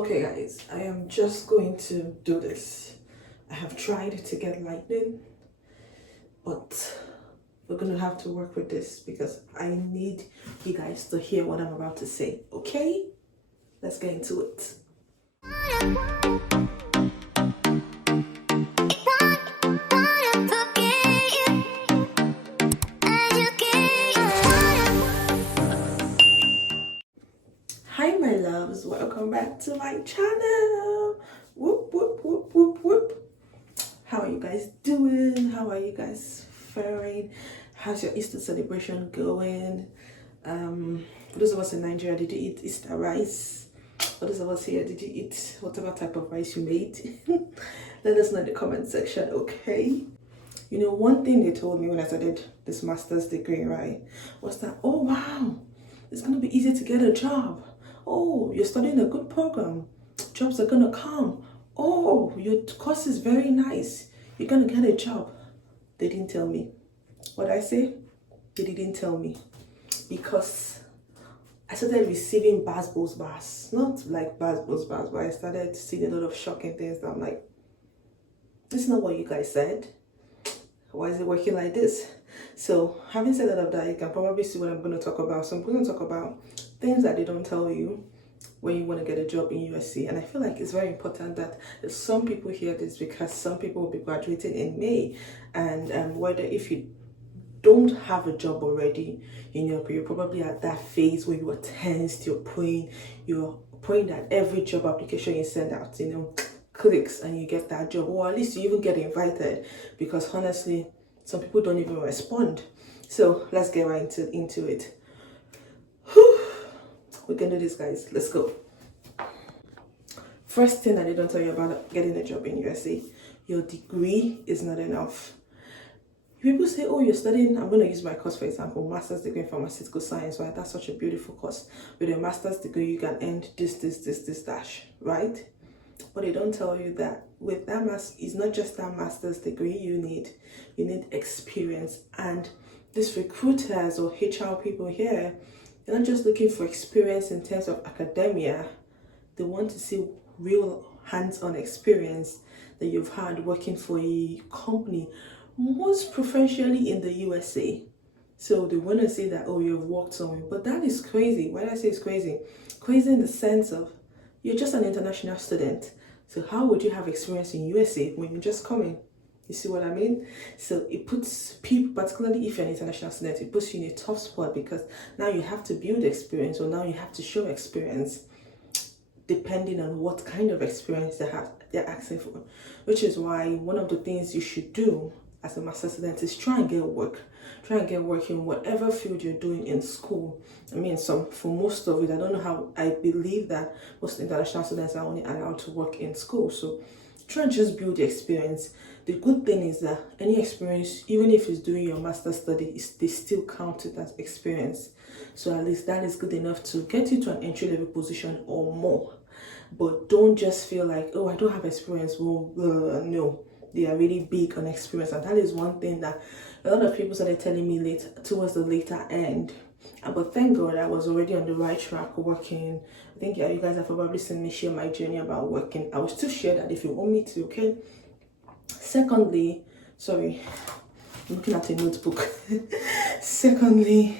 Okay guys, I am just going to do this. I have tried to get lightning, but we're gonna have to work with this because I need you guys to hear what I'm about to say. Okay? Let's get into it. Hi my loves, welcome back to my channel. Whoop whoop whoop whoop whoop. How are you guys doing? How are you guys faring? How's your Easter celebration going? For those of us in Nigeria, did you eat Easter rice? For those of us here, did you eat whatever type of rice you made? Let us know in the comment section, okay? You know, one thing they told me when I started this master's degree, right, was that, oh wow, it's gonna be easy to get a job. Oh, you're studying a good program. Jobs are gonna come. Oh, your course is very nice. You're gonna get a job. They didn't tell me. What I say? They didn't tell me. Because I started receiving bars. Not like bars, but I started seeing a lot of shocking things that I'm like, this is not what you guys said. Why is it working like this? So having said all of that, you can probably see what I'm going to talk about. So I'm going to talk about things that they don't tell you when you want to get a job in USC. And I feel like it's very important that some people hear this because some people will be graduating in May. And whether if you don't have a job already, you're probably at that phase where you are tensed, you're praying that every job application you send out, clicks and you get that job, or at least you even get invited, because honestly some people don't even respond. So let's get right into it. We can do this, guys. Let's go. First thing that they don't tell you about getting a job in USA, your degree is not enough. People say, oh, you're studying, I'm going to use my course for example, master's degree in pharmaceutical science, right? That's such a beautiful course. With a master's degree you can end this dash, right? But they don't tell you that with that it's not just that master's degree you need experience. And these recruiters or HR people here, they're not just looking for experience in terms of academia. They want to see real hands-on experience that you've had working for a company, most preferentially in the USA. So they want to say that, oh, you've worked somewhere. But that is crazy. Why do I say it's crazy? Crazy in the sense of you're just an international student. So how would you have experience in USA when you're just coming? You see what I mean? So it puts people, particularly if you're an international student, it puts you in a tough spot because now you have to build experience, or now you have to show experience depending on what kind of experience they're asking for. Which is why one of the things you should do as a master's student is try and get work. Try and get work in whatever field you're doing in school. I mean, for most of it, I don't know how, I believe that most international students are only allowed to work in school. So try and just build the experience. The good thing is that any experience, even if it's doing your master's study, they still count it as experience. So at least that is good enough to get you to an entry-level position or more. But don't just feel like, oh, I don't have experience. Well, no. They are really big on experience, and that is one thing that a lot of people started telling me towards the later end. But thank God I was already on the right track working. I think you guys have probably seen me share my journey about working. I will still share that if you want me to, okay? Secondly, sorry, I'm looking at a notebook. Secondly,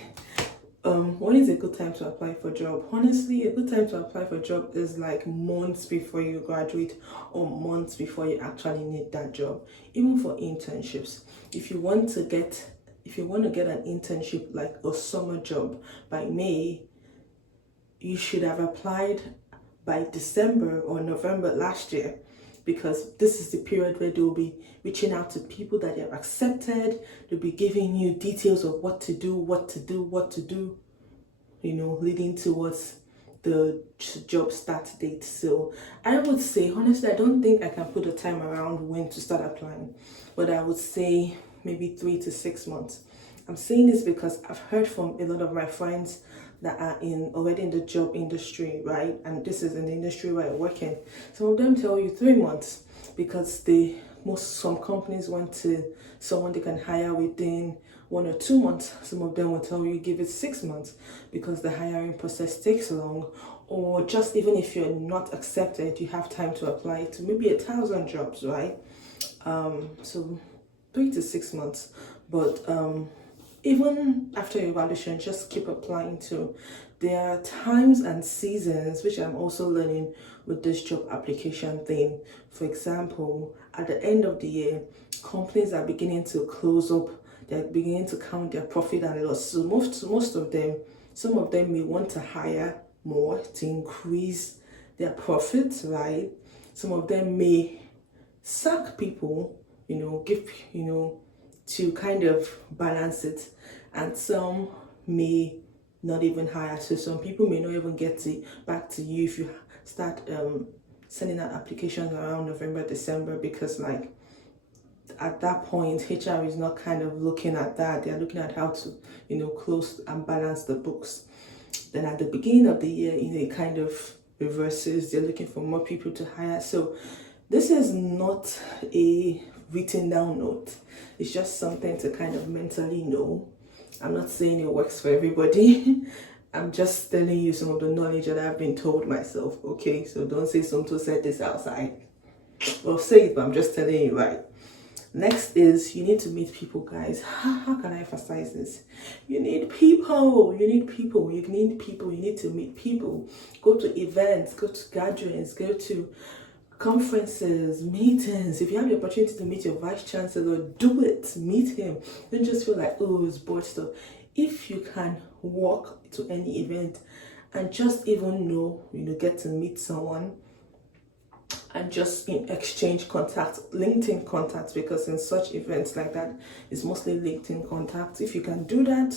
when is a good time to apply for a job? Honestly, a good time to apply for a job is like months before you graduate or months before you actually need that job. Even for internships, if you want to get an internship like a summer job by May, you should have applied by December or November last year, because this is the period where they'll be reaching out to people that they have accepted. They'll be giving you details of what to do, leading towards the job start date. So I would say, honestly, I don't think I can put a time around when to start applying, but I would say maybe 3 to 6 months. I'm saying this because I've heard from a lot of my friends that are already in the job industry, right? And this is in the industry where I'm working. Some of them tell you 3 months because some companies want someone they can hire within 1 or 2 months. Some of them will tell you give it 6 months because the hiring process takes long. or just even if you're not accepted, you have time to apply to maybe 1,000 jobs, right? So 3 to 6 months. But even after your evaluation, just keep applying to. There are times and seasons, which I'm also learning with this job application thing. For example, at the end of the year, companies are beginning to close up. They're beginning to count their profit and loss. So most of them, some of them may want to hire more to increase their profits, right? Some of them may sack people, to kind of balance it, and some may not even hire. So some people may not even get back to you if you start sending out applications around November, December, because like at that point HR is not kind of looking at that. They're looking at how to close and balance the books. Then at the beginning of the year, it kind of reverses. They're looking for more people to hire. So this is not a written down note. It's just something to kind of mentally know. I'm not saying it works for everybody. I'm just telling you some of the knowledge that I've been told myself. Okay, so don't say something said this outside. Well, say it, but I'm just telling you, right? Next is you need to meet people, guys. How can I emphasize this? You need people. You need people. You need people. You need to meet people. Go to events. Go to gatherings. Go to conferences, meetings. If you have the opportunity to meet your vice chancellor, do it. Meet him. Don't just feel like, oh, it's board stuff. If you can walk to any event and just even get to meet someone and just exchange contacts, LinkedIn contacts, because in such events like that, it's mostly LinkedIn contacts. If you can do that,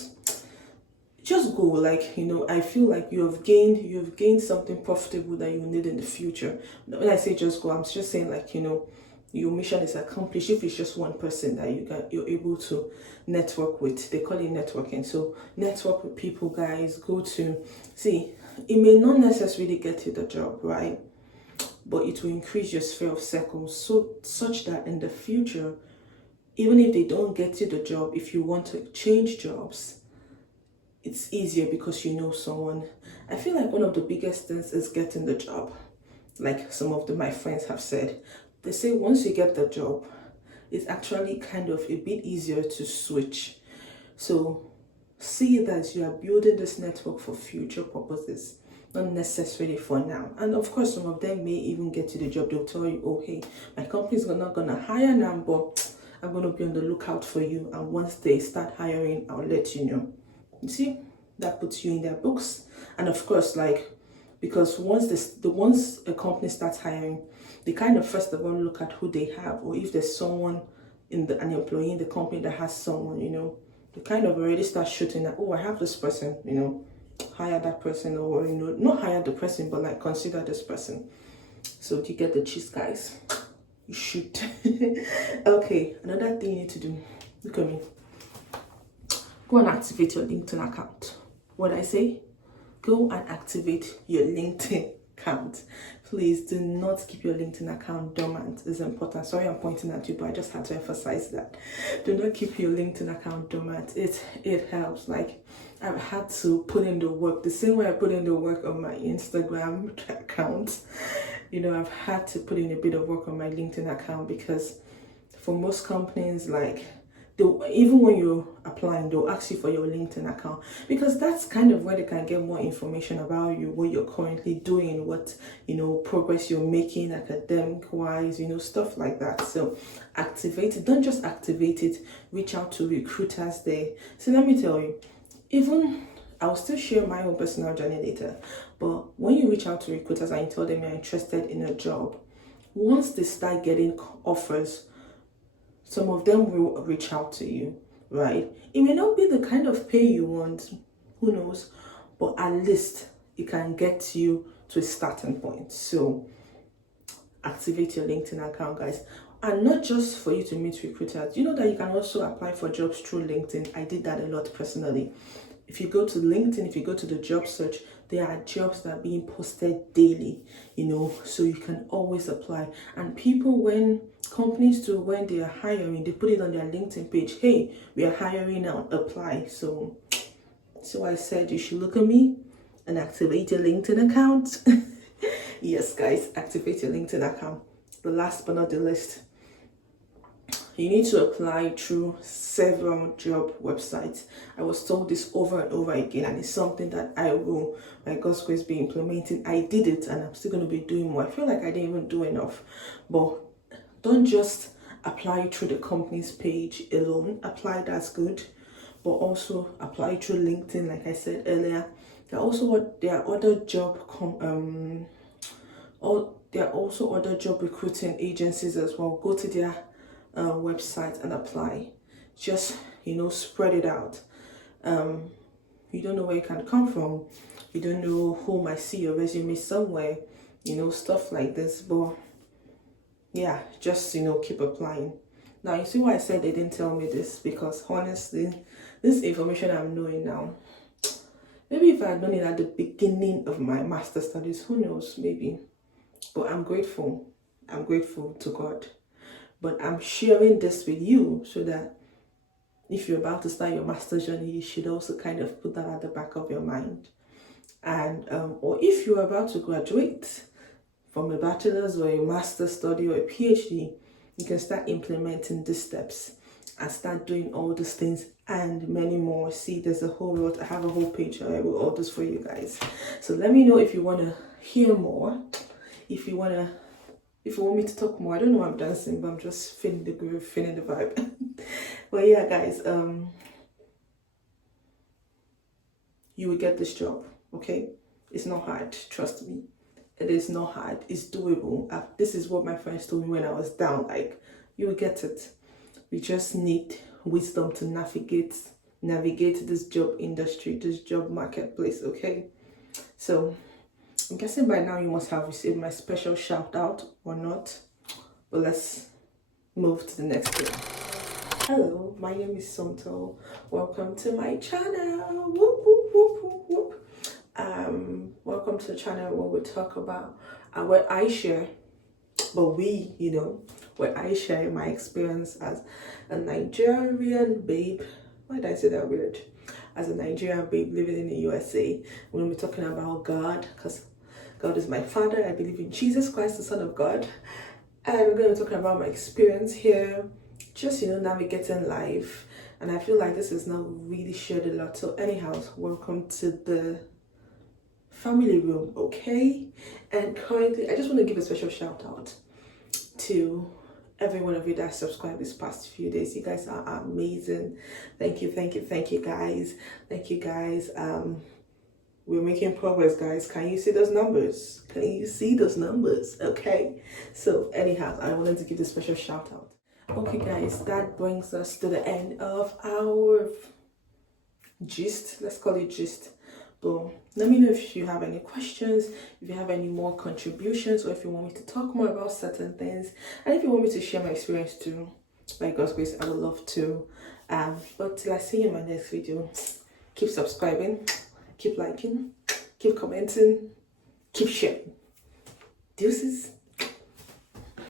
just go. I feel like you have gained something profitable that you need in the future. When I say just go, I'm just saying your mission is accomplished if it's just one person that you're able to network with. They call it networking. So network with people, guys. It may not necessarily get you the job, right? But it will increase your sphere of circles such that in the future, even if they don't get you the job, if you want to change jobs, it's easier because you know someone. I feel like one of the biggest things is getting the job. Like some of my friends have said, they say once you get the job, it's actually kind of a bit easier to switch. So see that you are building this network for future purposes, not necessarily for now. And of course, some of them may even get you the job. They'll tell you, oh, hey, my company's not going to hire now, but I'm going to be on the lookout for you. And once they start hiring, I'll let you know. You see, that puts you in their books. And of course, because once a company starts hiring, they kind of first of all look at who they have, or if there's someone an employee in the company that has someone, they kind of already start shooting at, oh, I have this person, hire that person, or not hire the person, but consider this person. So do you get the gist, guys? You should. Okay, another thing you need to do, look at me, go and activate your LinkedIn account. What I say, go and activate your LinkedIn account. Please do not keep your LinkedIn account dormant. It's important. Sorry I'm pointing at you, but I just had to emphasize that. Do not keep your LinkedIn account dormant. It helps. I've had to put in the work the same way I put in the work on my Instagram account. I've had to put in a bit of work on my LinkedIn account, because for most companies, even when you're applying, they'll ask you for your LinkedIn account, because that's kind of where they can get more information about you, what you're currently doing, what progress you're making academic wise, stuff like that. So activate it. Don't just activate it, reach out to recruiters there. So let me tell you, even I'll still share my own personal journey later, but when you reach out to recruiters and you tell them you're interested in a job, once they start getting offers, some of them will reach out to you, right? It may not be the kind of pay you want, who knows, but at least it can get you to a starting point. So activate your LinkedIn account, guys. And not just for you to meet recruiters. You know that you can also apply for jobs through LinkedIn. I did that a lot personally. If you go to LinkedIn, if you go to the job search, there are jobs that are being posted daily, so you can always apply. And when companies too, when they are hiring, they put it on their LinkedIn page, hey, we are hiring now, apply. So I said you should look at me and activate your LinkedIn account. Yes, guys, activate your LinkedIn account. The last but not the least, you need to apply through several job websites. I was told this over and over again, and it's something that I will, by God's grace, be implementing. I did it, and I'm still going to be doing more. I feel like I didn't even do enough. But don't just apply through the company's page alone. Apply, that's good, but also apply through LinkedIn. Like I said earlier, there are other job there are also other job recruiting agencies as well. Go to their website and apply. Just, spread it out. You don't know where it can come from. You don't know who might see your resume somewhere, stuff like this. But yeah, just, keep applying. Now, you see why I said they didn't tell me this? Because honestly, this information I'm knowing now, maybe if I had known it at the beginning of my master's studies, who knows, maybe. But I'm grateful. I'm grateful to God. But I'm sharing this with you so that if you're about to start your master's journey, you should also kind of put that at the back of your mind. And or if you're about to graduate from a bachelor's or a master's study or a PhD, you can start implementing these steps and start doing all these things and many more. See, there's a whole lot. I have a whole page with all this for you guys. So let me know if you want to hear more. If you want me to talk more. I don't know why I'm dancing, but I'm just feeling the groove, feeling the vibe. But yeah, guys, you will get this job, okay? It's not hard, trust me. It is not hard. It's doable. This is what my friends told me when I was down. Like, you will get it. We just need wisdom to navigate this job industry, this job marketplace, okay? So I'm guessing by now you must have received my special shout out or not. But let's move to the next thing. Hello, my name is Shoutout. Welcome to my channel. Whoop, whoop, whoop, whoop, whoop. Welcome to the channel where we talk about where I share my experience as a Nigerian babe. Why did I say that weird? As a Nigerian babe living in the USA. We're going to be talking about God, because God is my father. I believe in Jesus Christ, the Son of God. And we're going to be talking about my experience here, just, navigating life. And I feel like this is not really shared a lot. So anyhow, welcome to the family room, okay? And currently, I just want to give a special shout out to every one of you that subscribed this past few days. You guys are amazing. Thank you guys. Thank you guys. We're making progress, guys. Can you see those numbers? Okay, so anyhow, I wanted to give this special shout out. Okay guys, that brings us to the end of our gist. Let's call it gist. But let me know if you have any questions, if you have any more contributions, or if you want me to talk more about certain things, and if you want me to share my experience too. By God's grace, I would love to. But till I see you in my next video, keep subscribing, keep liking, keep commenting, keep sharing. Deuces.